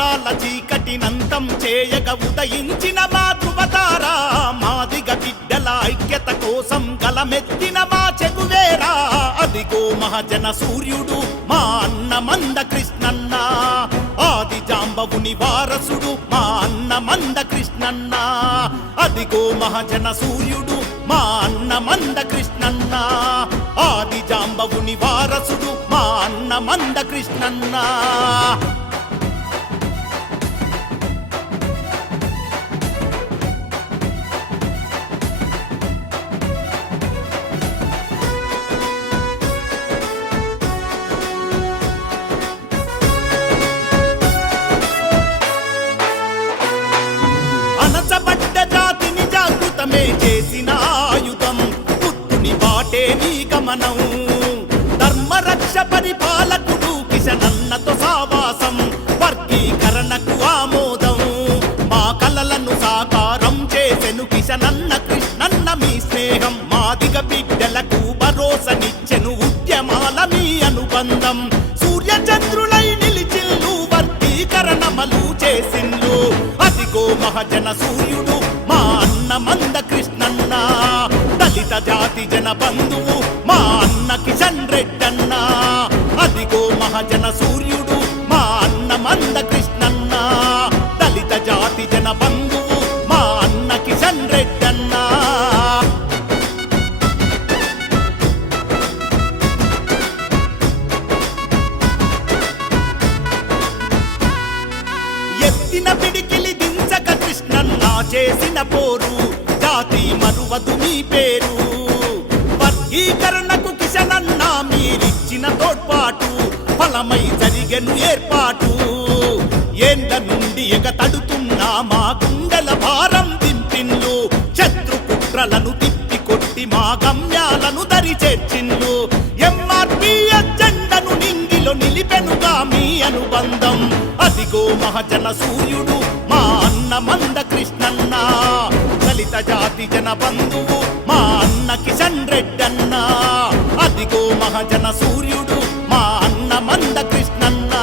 తరాల చీకటినంతం చేయగ ఉదయించిన మా ధృవతారా, మాదిగ బిడ్డల ఐక్యత కోసం గలమెత్తిన మా చెగువేరా. అదిగో మహజన సూర్యుడు మా అన్న మంద కృష్ణన్న, ఆది జాంబవుని వారసుడు మా అన్న మంద కృష్ణన్న. అదిగో మహజన సూర్యుడు మా అన్న మంద కృష్ణన్న, ఆది జాంబవుని వారసుడు మా అన్న మంద కృష్ణన్న. అనచబడ్డ జాతిని జాగృతమే చేసిన ఆయుధం, బుద్ధుని బాటే నీ గమనం. ధర్మరక్ష పరిపాలకుడు కిషనన్నతో సావాసం, వర్గీకరణకు ఆమోదం. మా కలలను సాకారం చేసెను కిషనన్న కృష్ణన్న మీ స్నేహం. మాదిగ బిడ్డలకు భరోసనిచ్చెను ఉద్యమాల మీ అనుబంధం. సూర్య చంద్రులై నిలిచిల్లు వర్గీకరణమలు చేసిల్లు. అదిగో మహజన సూర్యుడు మా అన్న మంద కృష్ణన్న, దళిత జాతి జన బంధువు మా అన్న కిషన్ రెడ్డన్న. అదిగో మహజన సూర్యుడు మా అన్న మంద కృష్ణన్న, దళిత జాతి జన బంధువు మా అన్న కిషన్ రెడ్డన్న. ఎత్తిన పిడికిలి దించక కృష్ణన్న చేసిన పోరు, జాతి మరువదు మీ పేరు. వర్గీకరణకు కిషనన్న మీరిచ్చిన తోడ్పాటు, ఫలమై జరిగెను ఏర్పాటు. ఏండ్ల నుండి ఎగతడుతున్నా మా గుండెల భారం దింపిన్లు, శత్రు కుట్రలను తిప్పి కొట్టి మా గమ్యాలను దరి చేర్చిన్లు. ఎంఆర్పీ అజెండను నింగిలో నిలిపెనుగా మీ అనుబంధం. అదిగో మహజన సూర్యుడు మా అన్న మంద కృష్ణన్న, దళిత జాతి జన బంధువు మా అన్న కిషన్ రెడ్డన్న. అదిగో మహజన సూర్యుడు మా అన్న మంద కృష్ణన్న,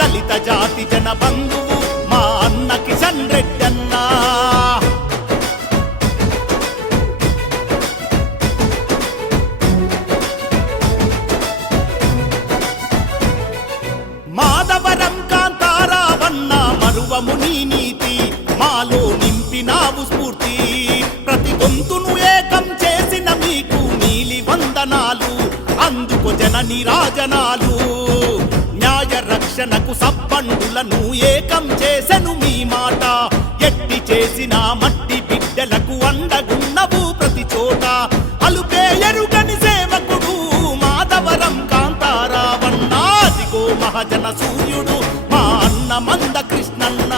దళిత జాతి జన బంధువు మా అన్న కిషన్ రెడ్డన్న. మాధవరం కాంతారావన్న మరువము నీ నీతి, మాలో నింపినావు స్ఫూర్తి. ప్రతి గొంతును ఏకం చేసిన మీకు నీలి వందనాలు, అందుకు జన నిరాజనాలు. న్యాయ రక్షణకు సబ్బండులను ఏకం చేసెను మీ మాట, ఎట్టి చేసిన మట్టి బిడ్డలకు అండగున్నవు ప్రతి చోట. అలుపే ఎరుగని సేవకుడు మాధవరం కాంతారావన్న, అదిగో మహజన సూర్యుడు మా అన్న మంద కృష్ణన్న,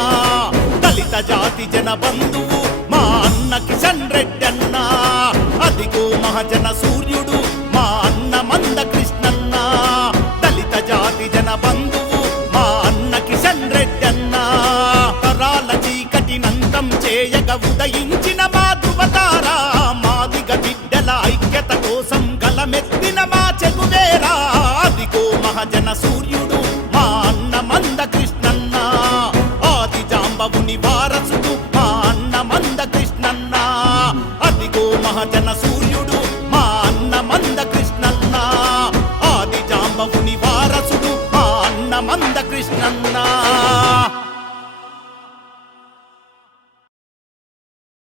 దళిత జాతి జన బంధువు మా అన్న కిషన్ రెడ్డన్న. అదిగో మహజన సూర్యుడు మా అన్న మంద కృష్ణన్న, దళిత జాతి జన బంధువు మా అన్న కిషన్ రెడ్డన్న. తరాల చీకటినంతం చేయగ ఉదయించిన మా ధృవతారా, మాదిగ బిడ్డల ఐక్యత కోసం గలమెత్తిన మా చెగువేరా. అదిగో మహజన సూర్యుడు మా అన్న మంద కృష్ణన్న, ఆది జాంబవుని వారసుడు మా అన్న మంద కృష్ణన్న. అదిగో మహజన సూర్యుడు మా అన్న మంద కృష్ణన్న, ఆది జాంబవుని వారసుడు మా అన్న మంద కృష్ణన్న.